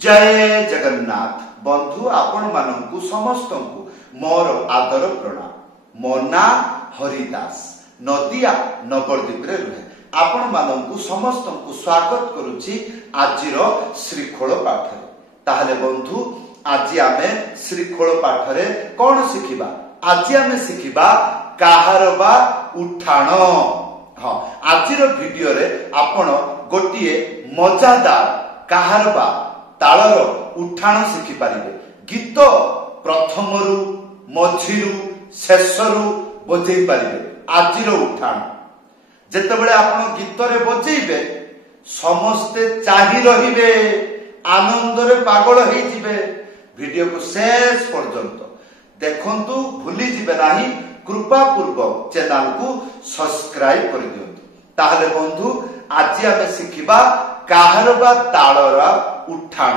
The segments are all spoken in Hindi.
जय जगन्नाथ बंधु आपण मानू समस्त को मोर आदर प्रणाम। मो ना हरिदास नदिया नवद्वीप रे रुहे आपण मानू समस्त को स्वागत करुछि आजिर श्रीखोल पाठ। ताहले बंधु आज आमे श्रीखोल पाठ रे कोन शिखिबा? आज आमे शिखिबा काहार बा उठाण। हाँ, आजिर वीडियो रे आपण गोटिए मजादार काहार बा तालर उठाण शिखि पारिबे। गीत प्रथमरु मझिरु शेषरु बजै पारिबे। आजिर उठाण जेतेबेले आपण गीत रे बजैबे समस्ते चाहि रहिबे, आनंद रे पागल होई जिवे। वीडियो को शेष पर्यंत देखंतु, भूली जिवे नाही। कृपा पूर्वक चैनल को सब्सक्राइब कर दियंतु। ताहले बंधु आज आमे शिखिबा काहार बा तालर उठाण।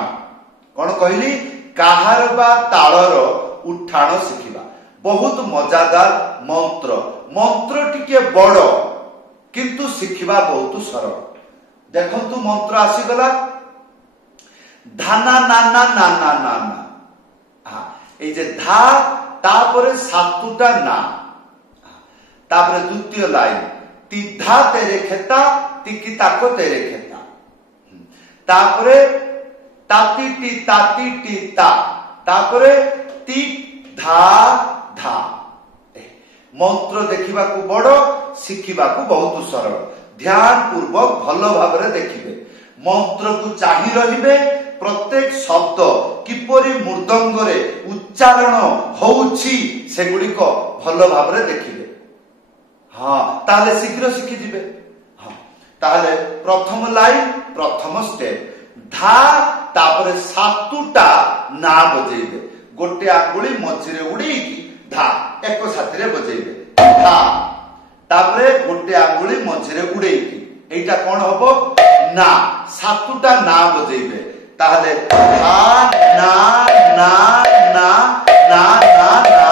कोन कहली? काहार बा तालर उठाण शिखिबा। बहुत मजादार मंत्र। मंत्र टिके बड़ किंतु शिखिबा बहुत सरल। देखंतु मंत्र आसी गला धाना नाना नाना नाना। हां, ए जे धा तापरे सातुटा ना, तापरे द्वितीय लाइन तिधा तेरे खेता तिकी ताको तेरे खेता, तापरे ताती टी ता, तापरे ति धा धा। मंत्र देखिबा को बड़, शिखिबा को बहुत सरल। ध्यान पूर्वक भल भाबरे देखिबे, मंत्र को चाहि रहिबे। प्रत्येक शब्द किपरि मृदंग रे उच्चारण होउछि सेगुडी को भल भाबरे देखिबे। हाँ, ताले शीघ्र शिखि जिबे। हाँ, ताले प्रथम लाइन प्रथम स्टेप धा, तापरे सातुटा ना बजेइबे। गोटे आंगुली मझिरे उड़ेइकी धा एक साथी रे बजेइबे। धा, तापरे गोटे आंगुली मझिरे उड़ेइकी एटा कोन हबो? ना। सातुटा ना बजेइबे। ताहले धा ना ना ना ना ना ना।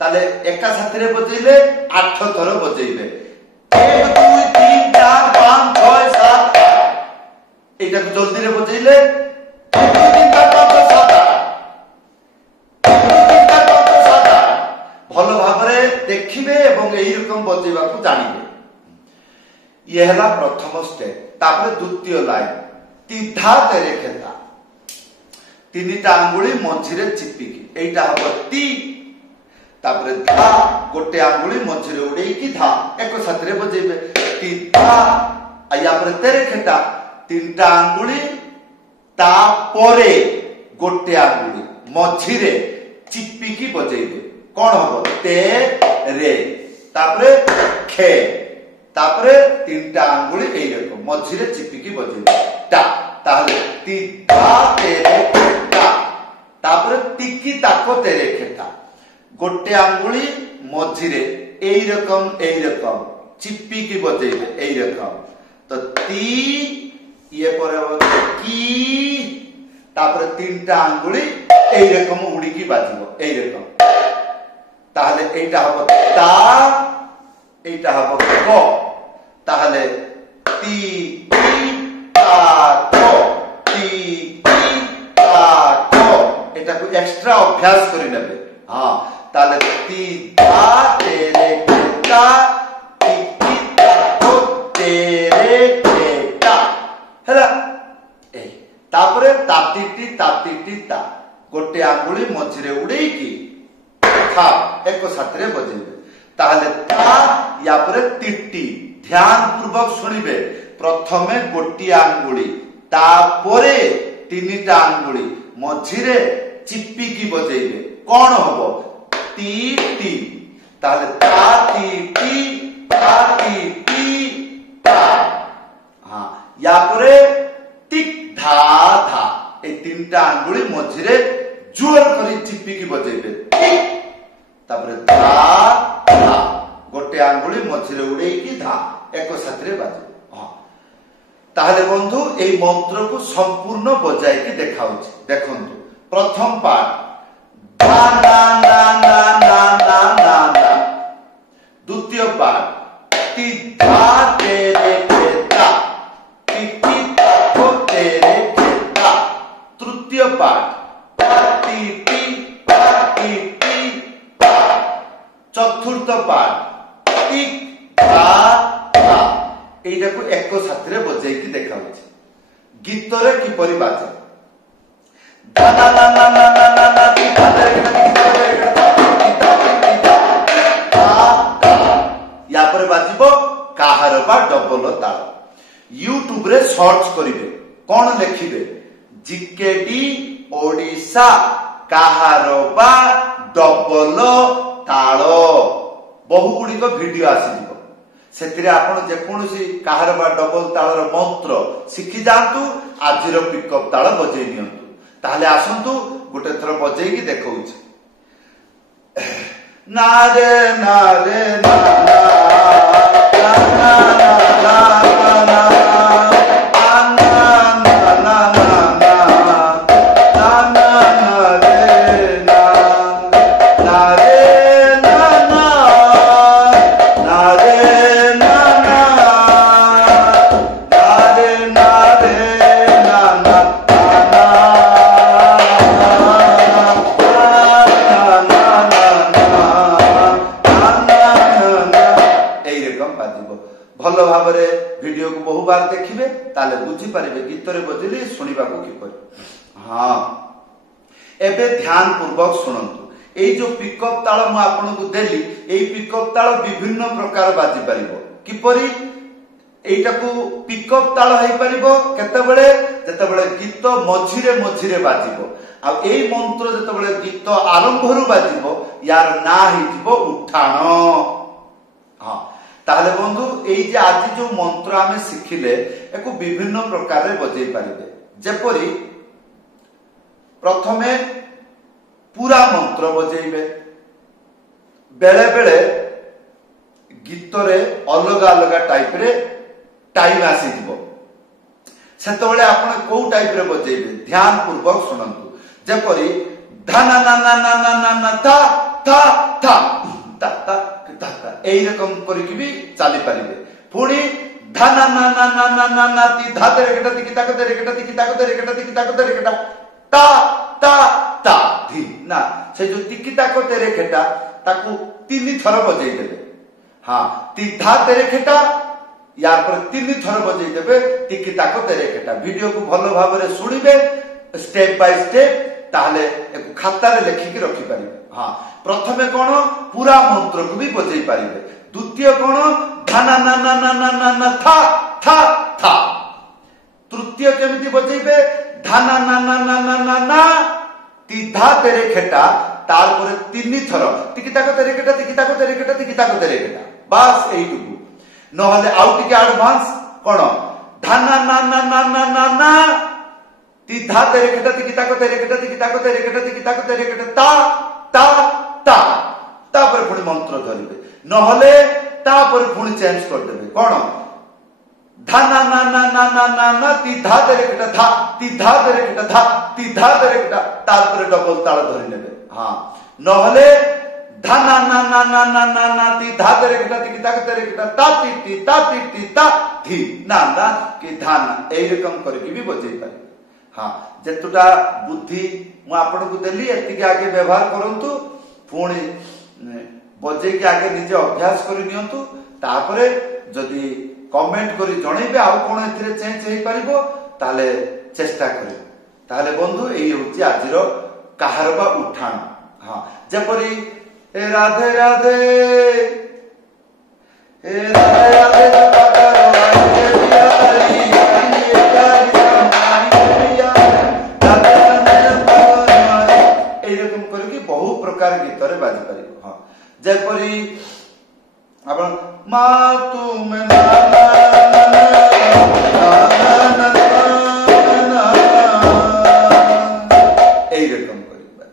ताले एका साथी रे बजेइले 8 थर बजेइबे। 1 2 3 4 5 6 7 एटा को जल्दी रे बजेइले 1 2 3 4 5 6 7 भल भाबरे देखिबे एवं एई रकम बजेइबा को जानिबे। ये हला प्रथम स्टेप। तापर द्वितीय लाइन तिधा तेरे खेता, तीनिटा आंगुली मझिरे चिपिकी एटा हबो ती। तापर धा, गोटे आंगुली मझिरे उड़ेइकी धा एक साथी रे बजेइबे। तिधा आया पर तेरे खेता, तीनटा आंगुली तापरे गोटे आंगुली मझिरे चिपिकी बजेइबे। कोन हबो? ते रे, तापरे खे, तापरे तीनटा आंगुली एई रकम मझिरे चिपिकी बजेइबे टा। ताहले तिधा तेरे खेता, तापरे तिकी ताको तेरे खेता। गोटे आंगुली मझिरे एई रकम चिपिकी बजेइबे एई रकम। तो ती ये पर की, तापरे तीनटा आंगुली एई रकम उड़ीकी बाजिबो एई रकम। ताहले एटा हबो ता, एटा हबो क। ताहले ती ता को, ती ता को। एटा को एक्स्ट्रा अभ्यास करि नेबे। हां, ताहले ती धा तेरे खेता ती ताको तेरे खेता हला। ए तापरे ताती टी ता, गोटे आंगुली मझिरे उड़ेइकी था एक साथी रे बजेइबे। ताहले ता या परे तिटी। ध्यान पूर्वक सुनिबे। प्रथमे गोटी आंगुली, तापरे तीनिटा आंगुली मझिरे चिपिकी बजेइबे। कोन हबो? ती टी। ताहले ताती टी ता। हां, या परे टिक धा धा ए तीनटा आंगुली मझिरे जोर करी चिपिकी बजेइबे। टिक, तापरे धा धा, गोटे आंगुली मझिरे उड़ेइकी धा एक साथी रे बाजे। हां, ताहले बंधु एई मंत्र को संपूर्ण बजाइकी देखाउछि। देखंतु प्रथम पार्ट धा ना ना ना ना ना ना ना। द्वितीय पार्ट तिधा तेरे खेता तिकी ताको तेरे खेता। पार्ट पा टी टी पा टी टी पा, चतुर्थ पार्ट टिक धा धा, एटा को एक साथी रे बजाई की देखा होछि गीत रे किपरि बाजे धा ना ना ना ना ना ना ना ती धा रे या पर बाजिबो काहार बा डबल ताल। यूट्यूब रे सर्च करिवे कोन लिखिबे जीकेडी ओडिशा काहार बा डबल ताल, बहु गुड़िक भिडियो आसीଯିବ ସେଥିରେ ଆପଣ ଯେକୌଣସି କାହାର ବା ଡବଲ ତାଳର ମନ୍ତ୍ର ଶିଖି ଯାଆନ୍ତୁ, ଆଜିର ପିକଅପ୍ ତାଳ ବଜେଇ ନିଅନ୍ତୁ। ତାହେଲେ ଆସନ୍ତୁ ଗୋଟେ ଥର ବଜେଇକି ଦେଖଉଛି ନା ରେ ନା ରେ ନା ନା ନା ନା ନା ନା भल भाव वीडियो को बहु बार देखिए ताले बुझी पारिबे गीत रे बजिली सुनिबा को किपरि। हाँ एबे ध्यान पूर्वक सुनंतु, एई जो पिकअप ताल मु आपन को देली एई पिकअप ताल विभिन्न प्रकार बाजी पारिबो किपरि। एइटा को पिकअप ताल हेई पारिबो केतेबेले जेतेबेले गीत मझिरे मझिरे बाजिबो, आ एई मंत्र जेतेबेले गीत आरंभ रु बाजिबो यार ना हेइजिबो उठाण। हाँ ताहले बंधु एई जे आज जो मंत्र आमे शिखिले एको विभिन्न प्रकार रे बजै पारिबे। जेपरि प्रथमे पूरा मंत्र बजैबे, बेले बेले गीत रे अलग अलग टाइप रे टाइम आसी दिबो, सेतबेले आपण को टाइप रे बजैबे ध्यान पूर्वक सुनंतु। जेपरि धा ना ना ना ना ना ना ना था था था ता ता ता एई रकम करिकि भी चाली पारिबे। पुणी धा ना ना ना ना ना ना ना ती धा तेरे केटा ती किता को तेरे केटा ती किता को तेरे केटा ती किता को तेरे केटा ता ता ता धी ना से जो ती किता को तेरे केटा ताकू तीन थर बजै देबे। हां ती धा तेरे केटा यार पर तीन थर बजै देबे ती किता को तेरे केटा। वीडियो को भलो भाव रे सुनिबे स्टेप बाय स्टेप, ताहले एक खाता रे लिखि के रखि पारिबे। हां प्रथमे कोन पूरा मंत्र को भी बजै पारिबे, द्वितीय कोन धा ना ना ना ना ना ना ना था था था, तृतीय केमिति बजैबे धा ना ना ना ना ना ना ना ती धा तेरे खेटा तार पर तीन थर तिकिता को तेरे केटा तिकिता को तेरे केटा तिकिता को तेरे केटा, बस एइटुकु। नहले आउ टिके एडवांस कोन धा ना ना ना ना ना ना ना ती धा तेरे केटा तिकिता को तेरे केटा तिकिता को तेरे केटा तिकिता को तेरे केटा ता ता ता तापर पुणी मंत्र धरिबे, नहले तापर पुणी चेंज कर देबे कोन धा ना ना ना ना ना ना ना ती धा तेरे केटा धा ती धा तेरे केटा धा ती धा तेरे केटा तापर डबल ताल धरि नेबे। हां नहले धा ना ना ना ना ना ना ना ती धा तेरे केटा ती किता तेरे केटा ता ती ती ता ती ती ता धी ना ना कि धा ना एई रकम करके भी बजै पारे। हाँ जेतुटा बुद्धि मु आपन को देली एतिके आगे व्यवहार करंतु, पुणी बजे के आगे निजे अभ्यास करि नियंतु, तापरे जदि कमेंट करि जणैबे आउ कोन एथिरे चेंज हेई परिबो ताले चेष्टा करिबे। ताले बंधु एई होची आजिरो काहार बा उठाण। हां जेपरि ए राधे राधे ए राधे राधे बहु प्रकार गीत रे बाजी पारिबो। हां जेपरि आपण मा तुम ना ना ना ना एई रकम करिबा।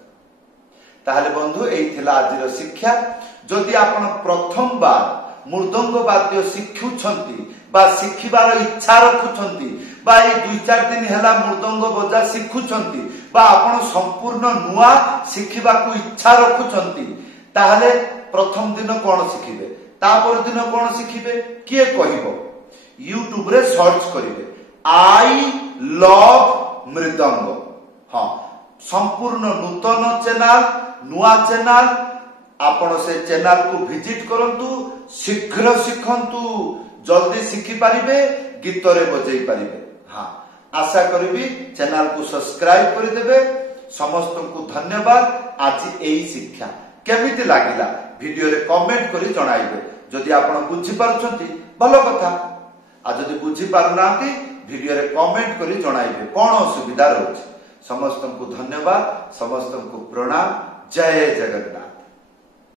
ताहले बंधु एई थिला आजिर शिक्षा। जदि आपण प्रथम बार मृदंग वाद्य शिखुछंती बा शिखिबार इच्छा रखुछंती बा ए 2-4 दिन हेला मृदंग बजा शिखुछंती बा आपण संपूर्ण नुआ शिखिबा को इच्छा रखुछंती, ताहले प्रथम दिन कोन शिखिबे तापर दिन कोन शिखिबे किए कहिबो यूट्यूब रे सर्च करिवे आई लव मृदंग। हां संपूर्ण नूतन चैनल नुआ चैनल आपण से चैनल को विजिट करंतु शीघ्र शिखंतु जल्दी शिखी पारिबे गीत रे बजै पारिबे। हाँ आशा करिबी चैनल को सब्सक्राइब कर देबे। समस्त को धन्यवाद। आज एई शिक्षा केमिति लागिला वीडियो रे कमेंट करी जणाइबे। जदि आपण बुझी पारुछंती भलो कथा आ जदि बुझी पारुनांती वीडियो रे कमेंट करी जणाइबे कोन असुविधा रहउछि। समस्त को धन्यवाद। समस्त को प्रणाम। जय जगन्नाथ।